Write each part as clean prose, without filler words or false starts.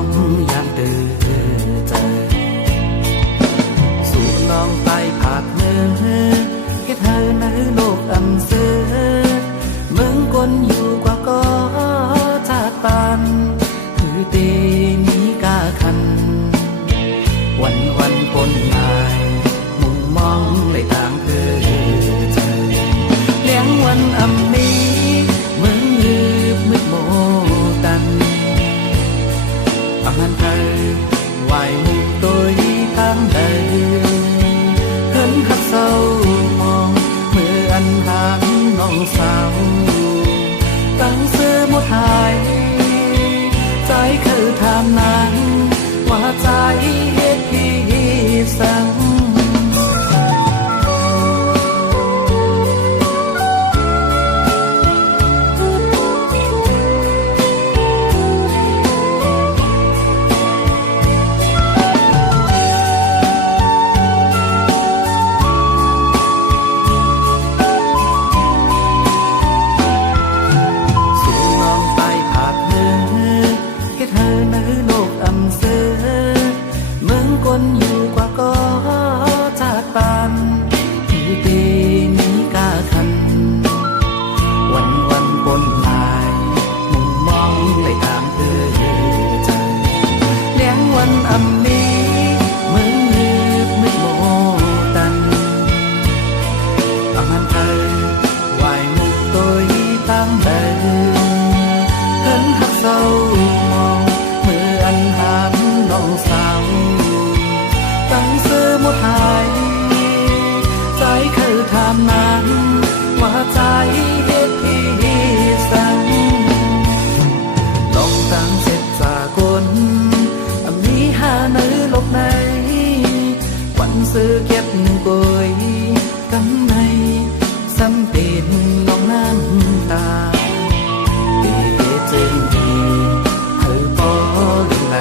องอย่างเดือใจสู่น้องไปผากเนื้อเฮ็ดให้ในโลกอันเสือเมืองคนอยู่กว่าก็ชาติปานคือเตนี้กาคันวันปนหายมุงมองในทางเพื่อใจเลี้ยงวันอำนี้เมืองยืบมืดโมตันอังเธอไหวมุกโดยทางใดเห็นขับเศร้ามองเมื่ออันหางน้องสาวตั้งเสื้อหมดหายใจคือทำนั้นว่าใจเฮ็ดพี่สั่งคนอยู่กว่าก็ชาติปานที่ปีนี้กาคันวันปนลายมุงมองในทางเพื่อใจเลี้ยงวันอำนี้เมืองยืบมืดโมตันอังเธอไหวมุกโดยทางใดเห็นหักเศร้ามองเมื่ออันหามน้องสาวตั้งเสื้อหมดหายใจคือทำนั้นว่าใจเฮ็ดพี่สั่งลองตั้งเสร็จจากคนมีหาในโลกในวันซื้อเก็บกวยกันในซ้ำเป็นน้องน้ำตาตีจึงดีเธอพอหรือไร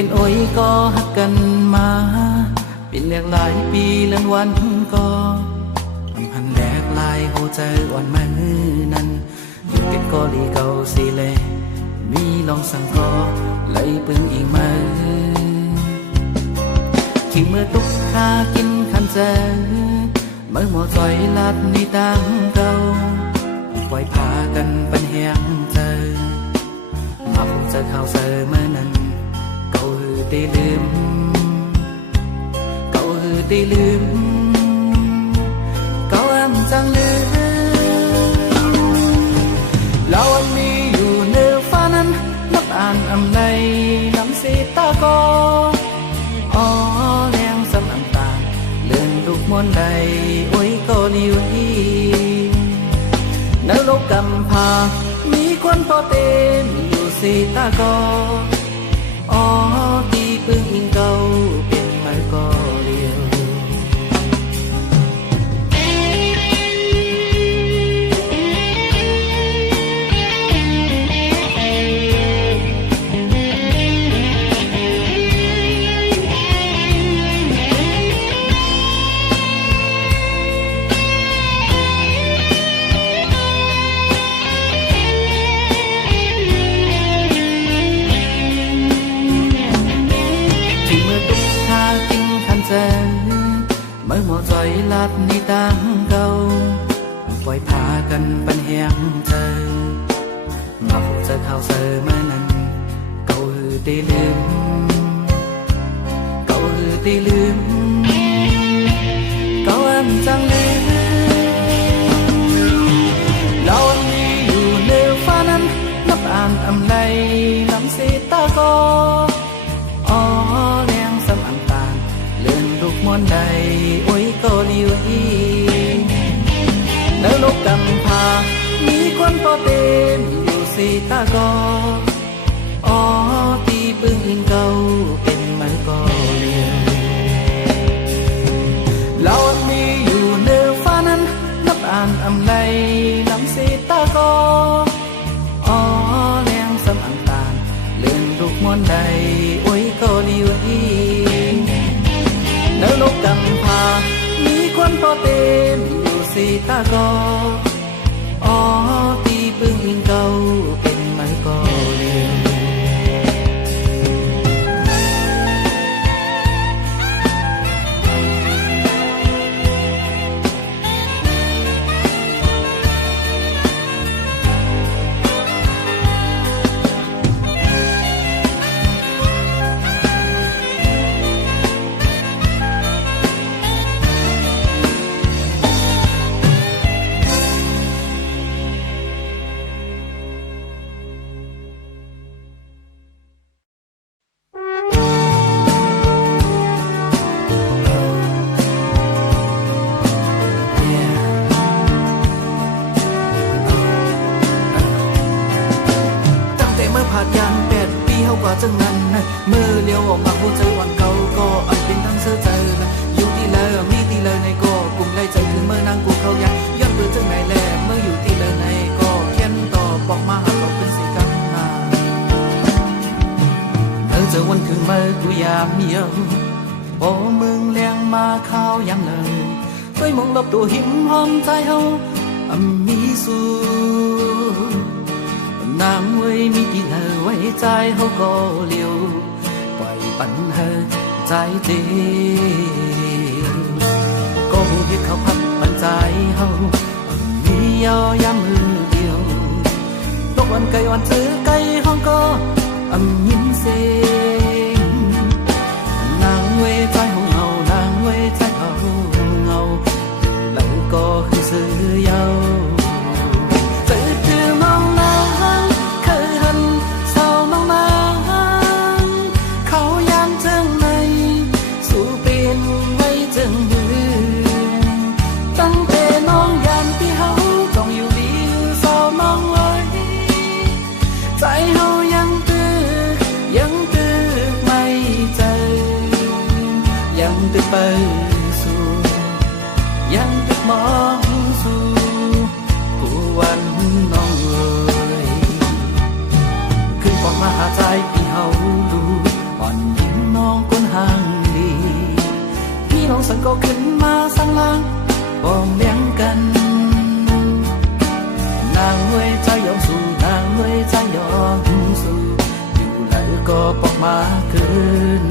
เป็นโอ้ยก็หักกันมาเป็นแหลกหลายปีเลื่อนวันก็พันแหลกลายหัวใจอ่อนมือนั้นอยู่เป็นกอลีเก่าสิเลมีลองสั่งก็เลยปึงอีกมาขิงเมื่อตุกข้ากินขันเจอเมื่อหมอจอยลัดในตังเก่าปล่อยพากันเป็นแหงเจอมาคงจะเข้าเจอเมื่อนั้นได้ลืมเขาได้ลืมเขาอ้ำจังลืมเราอันนี้อยู่เหนือฟ้านั้นนับอ่านอำในน้ำสีตาก็อ๋อแรงสำน้ำตาเลื่อนลูกมนใดโอ้ยก็ดีไว้ในโลกกำพามีคนพอเต็มอยู่สีตาก็อ๋อที่เพิ่งอิงเก่าเป็นมาก็เดียวเมื่อหมอจอยลัดในตังเก่าปล่อยพากันปันแหงเจอมาคงจะเข้าเจอเมื่อนั้นเก่าได้ลืมเก่า ตีลืมก็อันจังลืมเรามีอยู่ในฟ้านั้นนับอ่านอำไลลำสีตาก็อ๋อแรงสำอันตานเลื่อนลูกมอนใดโอ้ยก็ลิวอีแล้วลบกำพามีคนพอเต็มอยู่สีตาก็อ๋อตีปึ้งอิงเก่าเป็นมันก็เลียวเรามีอยู่ในฟ้านั้นนับอ่านอำไลลำสีตาก็อ๋อแรงสำอันตานเลื่อนลูกมอนใดโอ้ยก็ลิวอีแล้วลบกำพามีคนพอเต็มอยู่สีตาก็อ๋อตีปึ้งอิงเก่าเป็นมันก็เลียวจังนั้นนะเมื่อเลี้ยวออกมาหัวใจวันเก่าก็อันเป็นทั้งเสื้อใจนะอยู่ที่เลยมีที่เลยในก็กลุ่มไล่ใจถึงเมื่อนางกูเขายังย้อนเบื่อจังไหนแลเมื่ออยู่ที่เลยในก็เขียนต่อบอกมาหาเราเป็นสีกันนาเจอวันถึงเมื่อกูยามเมียวโอ้มึงเลี้ยงมาข้าวยังเลยช่วยมองลบตัวหิมหอมใจเฮามีสูนางไว้มีที่เธอไว้ใจเขาก็เลี้ยวปล่อยปันเธอใจเดีก็หูยึดเขาพัดปันใจเขามียอยามมือเดียวตกวันไกลวันเธอไกลห้องก็ยินเสียงนางไว้ใจเขาเงานางไว้ใจเขาเงาแล้วก็คือซื้อยาวไปสู่ยังตึกมองสู่กูวันน้องเอ๋ยขึ้นปอกมาหาใจพี่เฮาดูอ่อนยิ้มน้องคนห่างดีพี่น้องสังก็ขึ้นมาสังลางป้องเลี้ยงกันนางเว้ยใจยอมสู่นางเว้ยใจยอมสู่อยู่แล้วก็ปอกมาขึ้น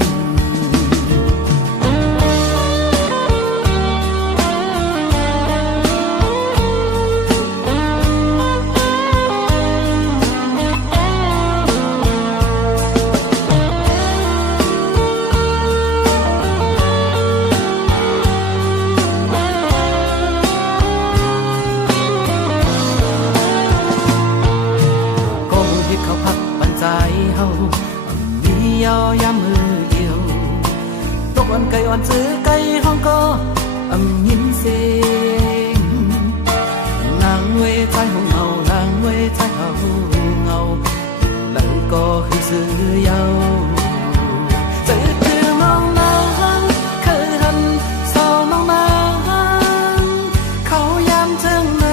ยามมือเดียวตกวันไกลวันซื้อไกลห้องก็ยินเสียงนางเว้ใจของเงานางเว้ใจเขาเงาแล้วก็คือซื้อยาวจะคือน้องนางคือหันสาวน้องนางเขายามจังใน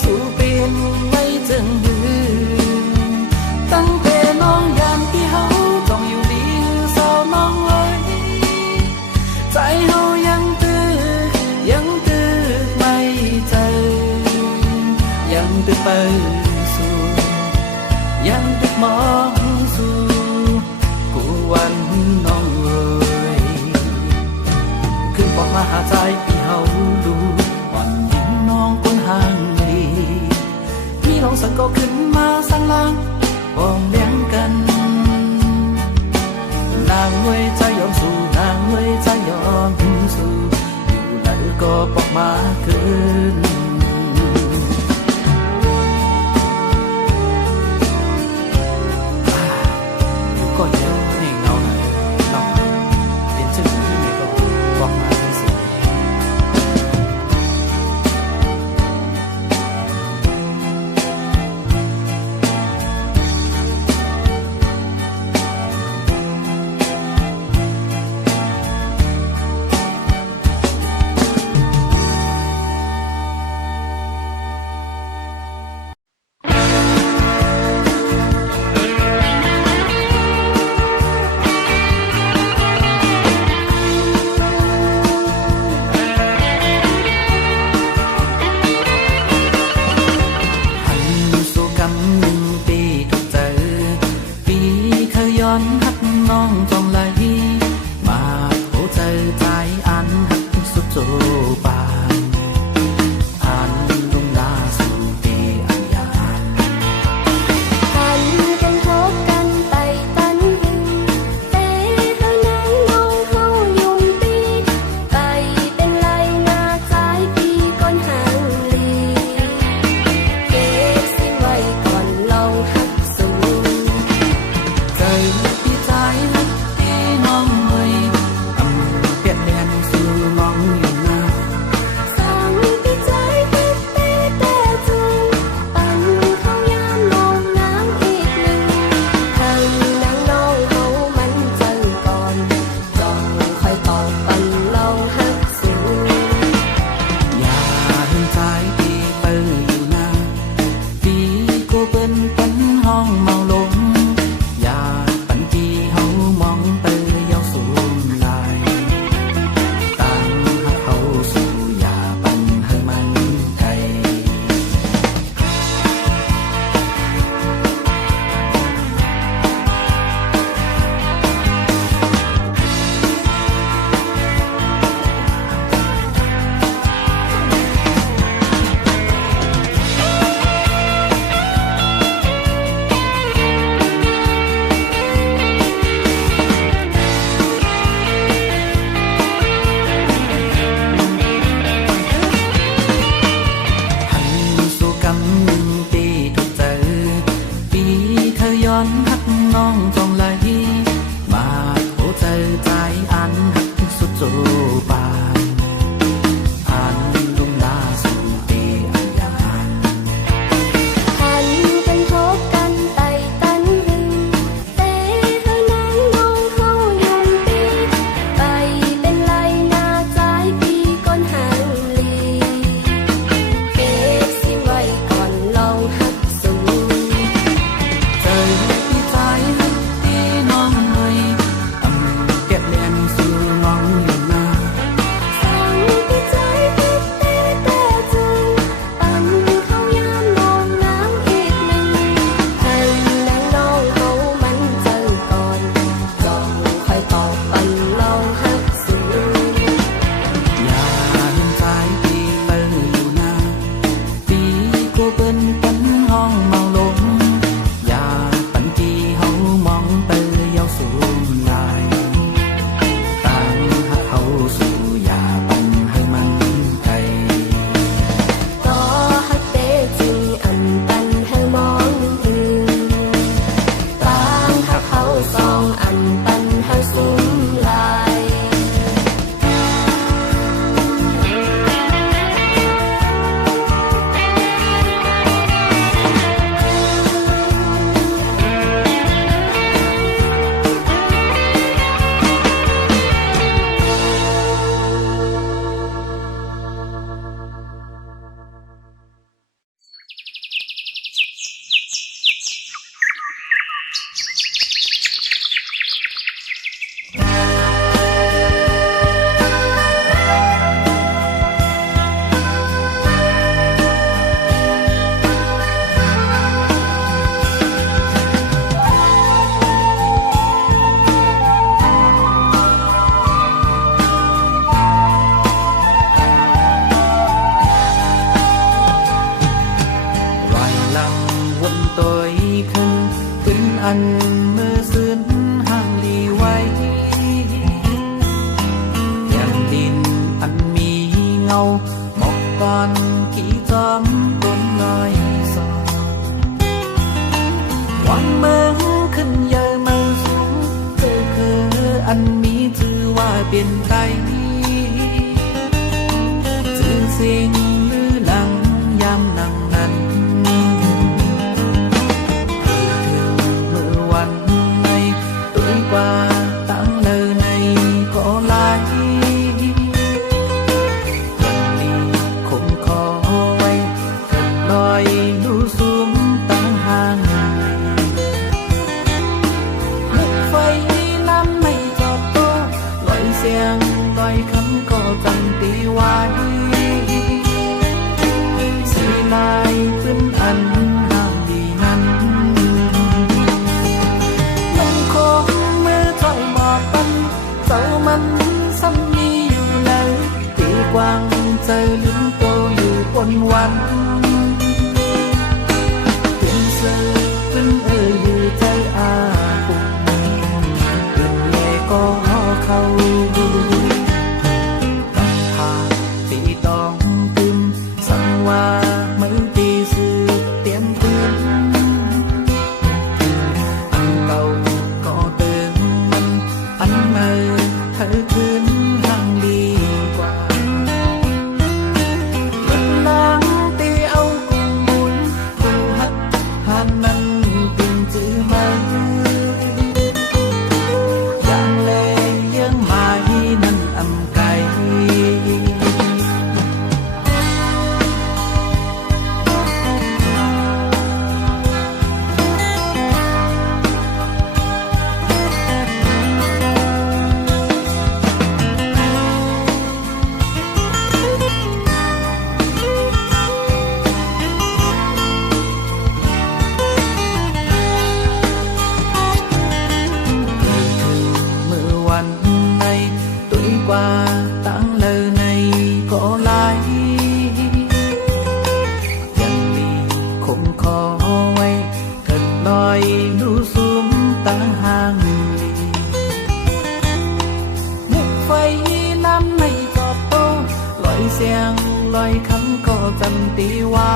สู่เป็นไว้จังหือตั้งแต่น้องยามที่เฮาใจเฮายังตื้อไม่ใจยังตื้อไปสู่ยังตื้อมองสู่กูวันน้องเอ๋ยขึ้นปอกมาหาใจพี่เฮาดูวันยิ้มน้องคนห่างดีพี่น้องสังก็ขึ้นมาสังลางป้องเลี้ยงกันนางเว้ยใจยอมสู่นางเว้ย có nhớ này ngầu này lòng biến chừng như này có vọng mà tâm sự อันมีชื่อว่าเป็นไทยชื่อเสียงลือหลังยามนั่งนั้นถึงเมื่อวันในตุ้ยกว่าตั้งเลยในก็ลายวันนี้คงขอไว้กันลอยดูสูงตั้งห่างมุกไฟน้ำไม่จอบโตลอยเสียงลอยคำก็จำตีไว้สีลายพื้นอันห้ามดีนั้นมันคงมือถอยหมอบปันเจ้ามันซ้ำมีอยู่เลยตีกว้างใจลืมโตอยู่บนวันเป็นเสือเป็นอยู่ใจอาบุกเป็นเล่ก็เข้าต้องพาตีต้องตึมสังว่ามือตีสื่อเตรียมปืนอันเก่าก็เติมมันอันใหม่เธอคืนห่างดีกว่าลุกล้างตีเอากูหมุนกูหักหันนั้นเป็นจื้อมันอย่างเลยังหมายนั้นอำไกลเมื่อวันในตุ้ยกว่าตั้งเลยในก็ลายยังมีคงขอไว้เถิดลอยดูสูงตั้งห่างมุกไฟน้ำไม่จอบโตลอยเสียงลอยคำก็จำตีไว้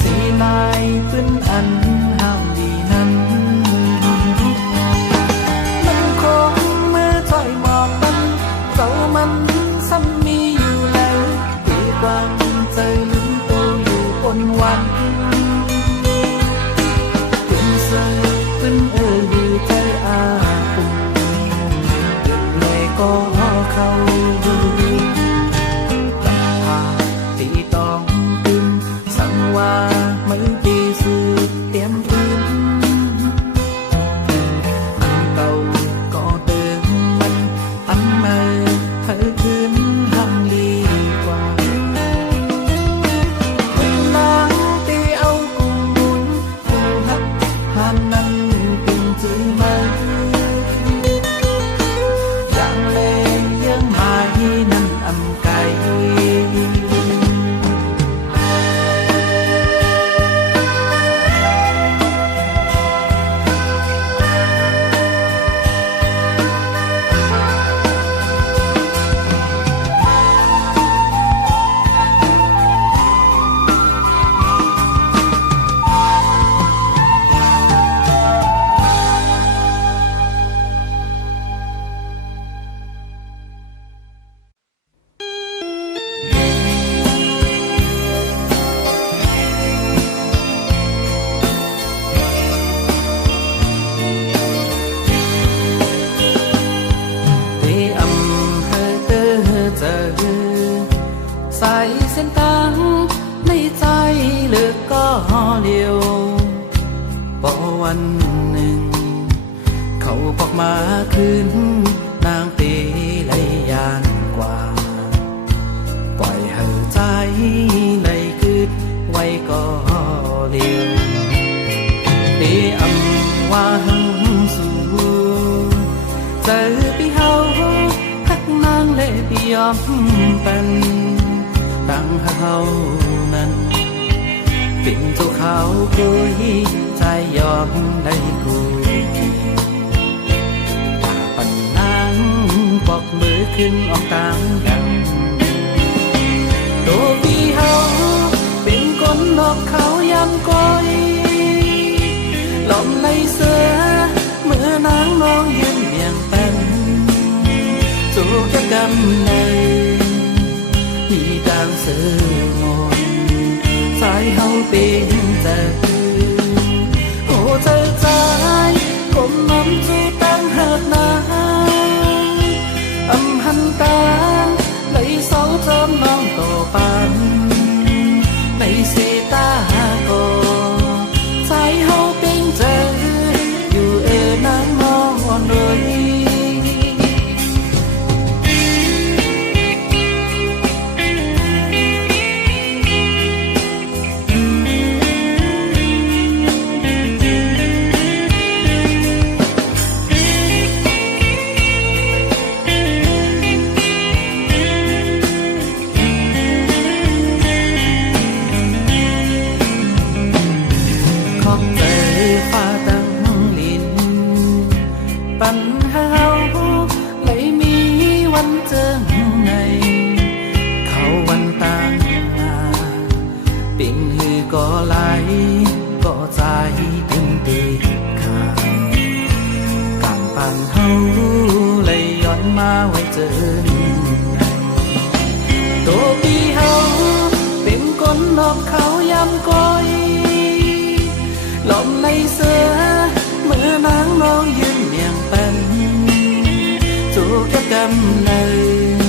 สีลายพื้นอันห้ามดีนั้นมันคงมือถอยหมอบมันเจ้ามันซ้ำมีอยู่แล้วตีกว้างใจลืมโตอยู่บนวันเป็นเสือเป็นอยู่ใจอาบุกเป็นเลยก็เข้าพาตีต้องตึมสังว่ามือตีสื่อเตรียมปืนอันเก่าก็เติมมันอันใหม่เธอคืนห่างดีกว่าล้างตีเอากูหมุนกูหักหันนั้นเป็นจื้อมันอย่างเลยังหมายนั้นอำไกล วันหนึ่งเขาพอกมาคืนนางตีเลยยานกว่าปล่อยให้ใจเลยคืดไว้ก็เลียวตีอำว่าหังสู่เจอปีเฮาฮักนางเลยปียอมเป็นตั้งเฮานั้นเป็นเจ้าเขาคุยใจยอมได้กูถ้าปันนางปอกมือขึ้นออกกลางดังตัวพี่เฮาเป็นคนนอกเขายำก้อยลมไหลเสือเมื่อนางน cầm nơi thì đang sự ngồi trái hậu bên giờ hồ trời trái cùng nắm chú tăng hạt na âm hân ta lấy sáu trăm non tổ bàn lấy xe ta có trái hậu bên giờ dù ở nắng ngon rồi có lái có dài từng tì khang càng bàn hâu lấyย้อนมาไว้เจอตัวพี่เฮาเป็นคนนอกเขายำก้อยหลอมในเสือเมื่อนางน้องยืนเนียงเป็นจูกกำเนิด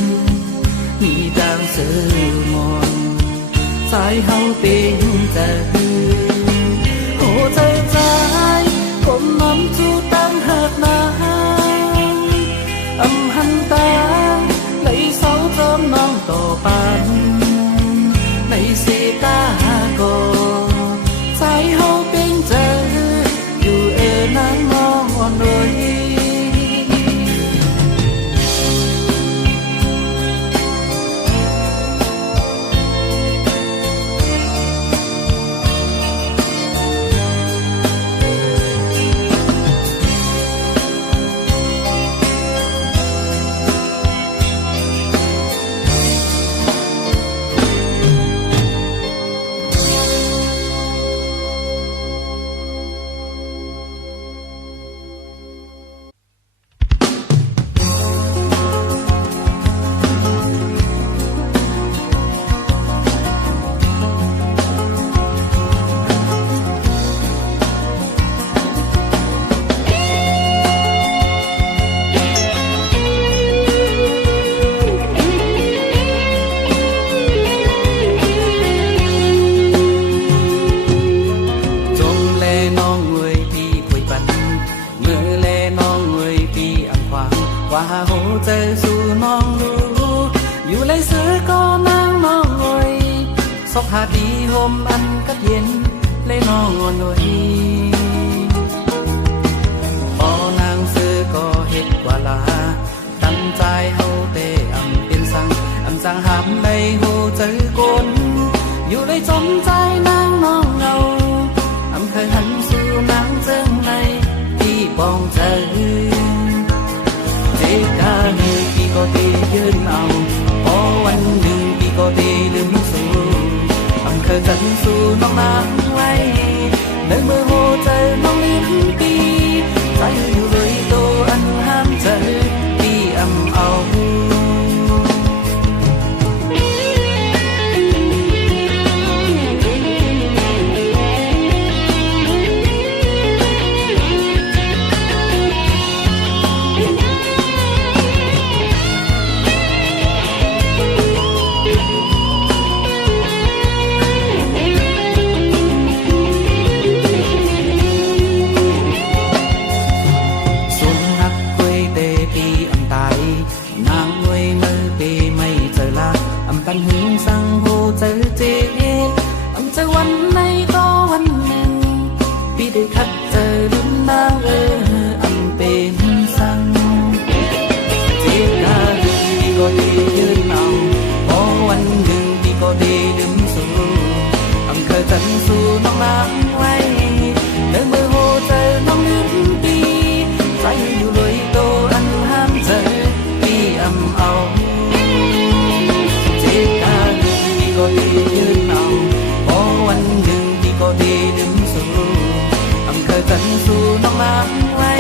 ที่ดังเสือมนtrái hậu tình giờ hồ trời trái cùng nắm chú tăng hạt na âm hân ta lấy sáu trăm non tổ bàn lấy xe ta có trái hậu tình giờ dù ở nắng ngon rồi sóc hạt đi hôm ăn cắt yên lấy nó ngon nổi bỏ nàng xưa có hết quả là tăng trai hậu tê ẩm tiên sang ẩm sang hàm lấy hồ chơi côn dù lấy trong trái nàng nó ngầu ẩm khơi hẳn su nàng dâng này đi bong chơi thế cả người khi có têยืน nào có anh đừng khi có tê lưng xuống khơi dẫn suน้องนางไว้ในเมื่อโหใจน้องลิ้นปีใจอยู่เลยโตอันห้ามใจที่อำเอาน้องนางไว้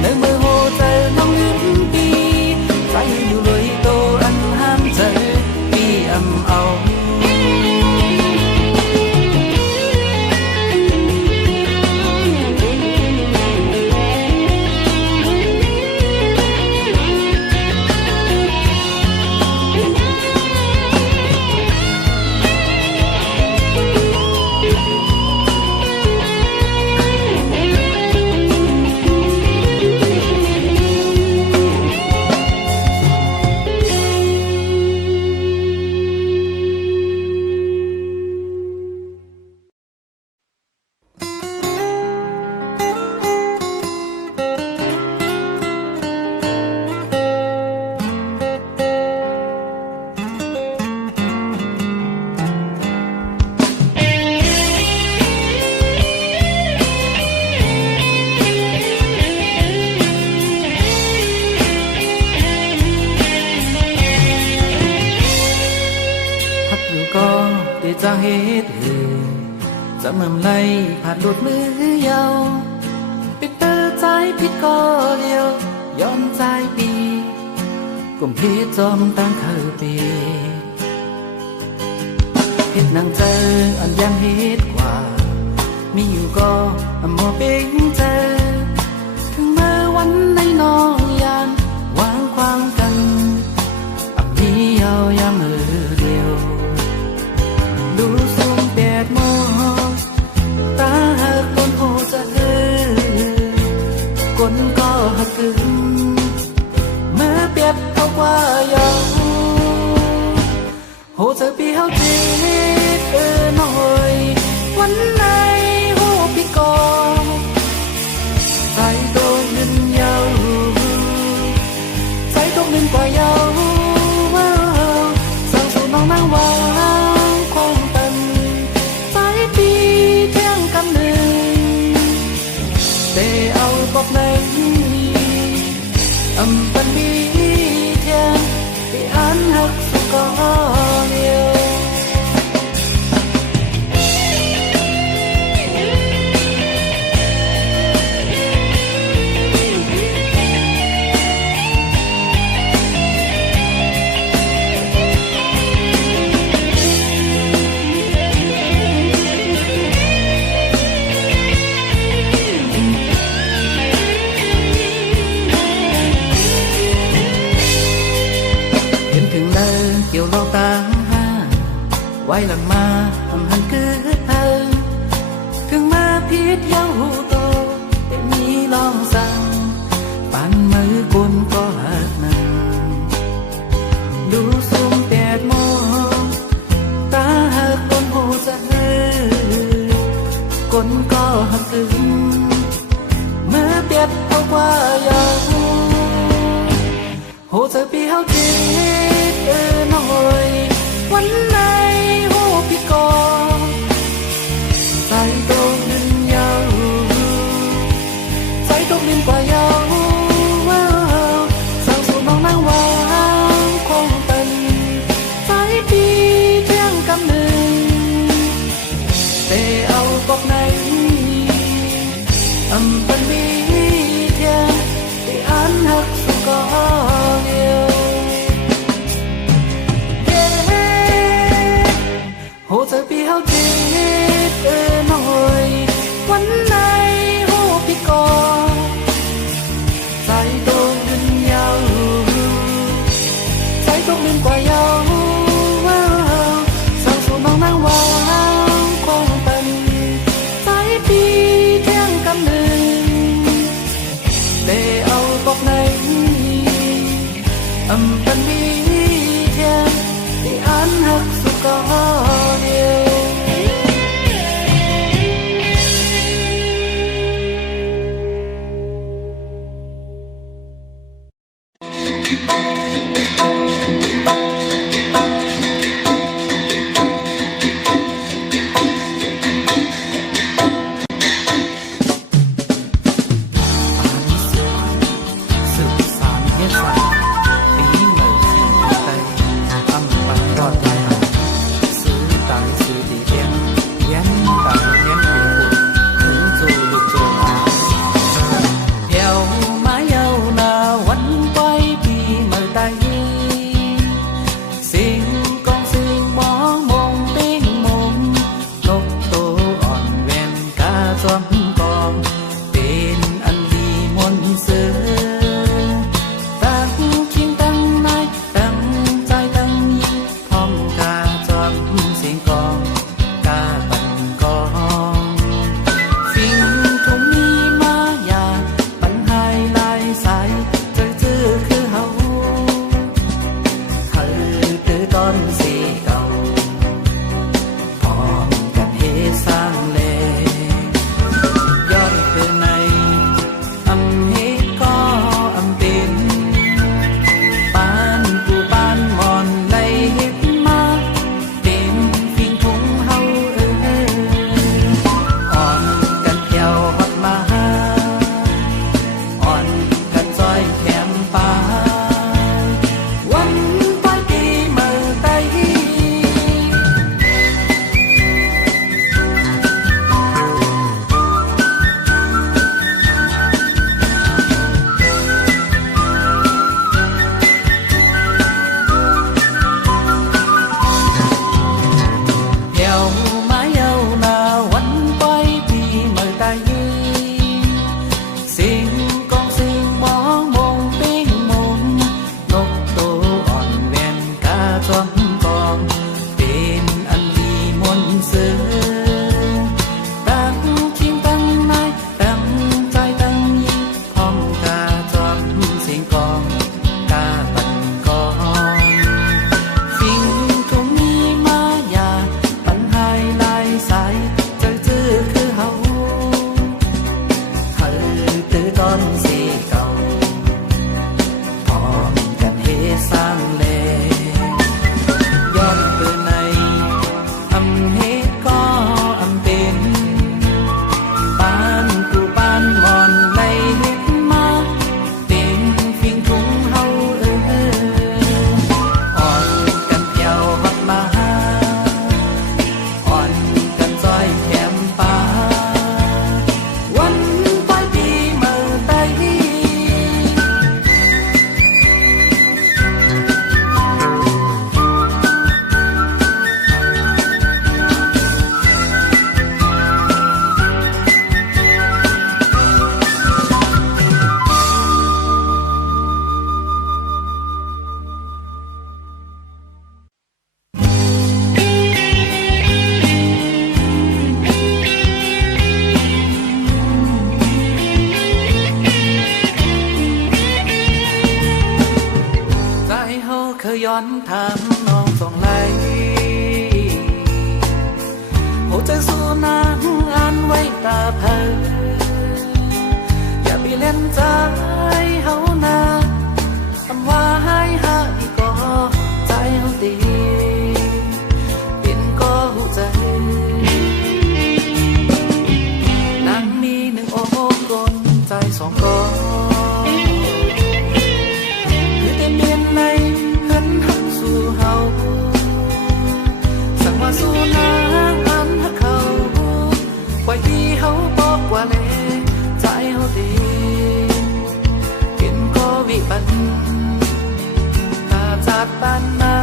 ในเมื่อโหใจน้องลิ้นปีใจอยู่เลย จะเมื่อไรผ่านหลุดมือยาวปิดเตอร์ใจผิดก็เดียวย้อนใจปีกลุ่มพี่จอมตั้งเคยปีเฮ็ดนางเจออันยังเฮ็ดกว่ามีอยู่ก็มัวเป็นเจอถึงเมื่อวันในน้องยานวางความกันอับนี้เอายังมือเดียวดูสูงแปดโมงตาหักคนโหจะคนก็หักกึ่งเมื่อเปียบเอาว่ายาวโหจะปีเฮาจีดน้อยวันไหนโหพี่กอใจโตยืนยาวใจต้องลืมกว่ายาวสั่งสู่น้องนางวางคงตันใจปีเที่ยงกันหนึ่งแต่เอาบอกในอำปันมีเทียนที่อันหักสุกอเดียวเกี่ยวเราตาไว้หลังมาทำหันคือเธอถึงมาพิษเย้าหูโตแต่มีลองสั่งปันมือกุนก็หักนังดูสูงแปดโมงตาหักคนหูจะคนก็หักกึ่งเมื่อเปียบเอาว่ายาวโหจะปีเฮาจีน้อยวันไหนโหพี่กอใจโตลืมยาวใจต้องลืมกว่ายาวสั่งสู่น้องนางวางคงตันใจปีเที่ยงกำหนึ่งแต่เอาบอกในอำปันมีเทียนที่อันหักสุกอเดียวโหจะปีเฮาจีดน้อยวันไหนโหพี่กอใจโตยืนยาวใจต้องลืมกว่ายาวสั่งสู่น้องนางวางคงตันใจปีเที่ยงกำหนึ่งแต่เอาบอกในอำปันมีเทียนที่อันหักสุกอเดียวย้อนคื อนสีเก่าพร้อมกันเฮสร้างเลย้อนเปื้อในอำเฮก็อำเป็นปานกูปานมอนในเฮ็ดมาเป็นฟิงทุงเฮาอ่อนกันเพียวฮอดมาอ่อนกันซอยแคมป่าวันปลายปีเมื่อใดใจเฮาเคยย้อนถามน้องส่องไหลหัวใจสู้นางอ่านไว้ตาเผยอย่าไปเล่นใจเฮานาคำว่าให้ก็ใจเฮาดีเป็นก็หูใจนางมีหนึ่งอกกลใจสองก็คือได้เปลี่ยนในเหินหักสู่เฮาสั่งว่าสู่นางอันหักเขาไว้ที่เฮาบอกว่าเลใจเฮาดีเป็นก็วิบัติตาจากบ้านนา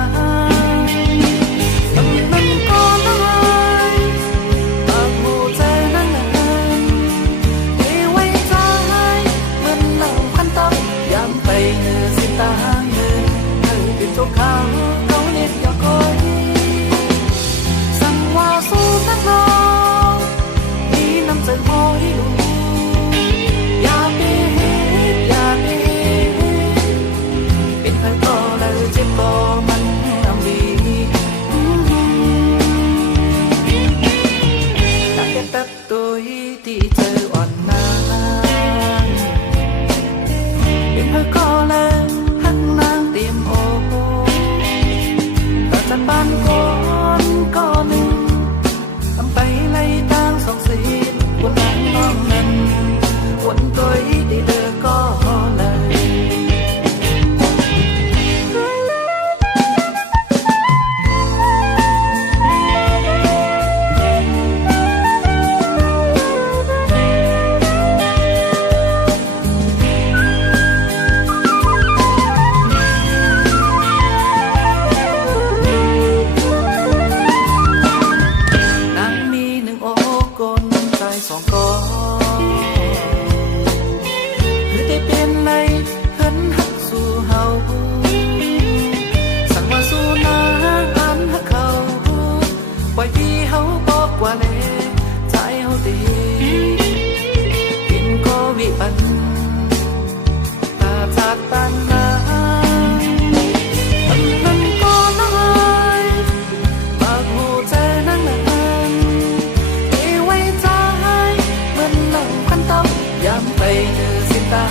มันก็น้อยปากหมู่ใจนั่งเอไว้ใจเหมือนหนังพันตอกยามไปเนื้อสิตาเนื้อเป็นโจกเขาเน็ตอย่าคอยสั่งว่าสู้นักร้องมีน้ำใจคอยดูอย่าไปเฮ็ดอย่าไปเฮ็ดเป็นใครก็แล้วเจ็บบ่มันอำลีอยากแค่แป๊บตัวที่เธออ่อนน้ำเป็นใครก็แล้วหักนางเตรียมโอ้แต่จัดบ้านก่อนก็หนึ่งทำไปไล่ทางสองสีวนนางน้องนั้นวนตัวที่เธอก็เลยนางมีหนึ่งอกกลใจสองก็คือได้เปลี่ยนในเหินหักสู่เฮาสั่งว่าสู่นางอันหักเขาไว้ที่เฮาบอกว่าเลใจเฮาดีเป็นก็วิบัติตาจากบ้านนามันก็น้อยปากหูใจนั่งเอไว้ใจเหมือนหนังพันตอกยามไปเนื้อสิตา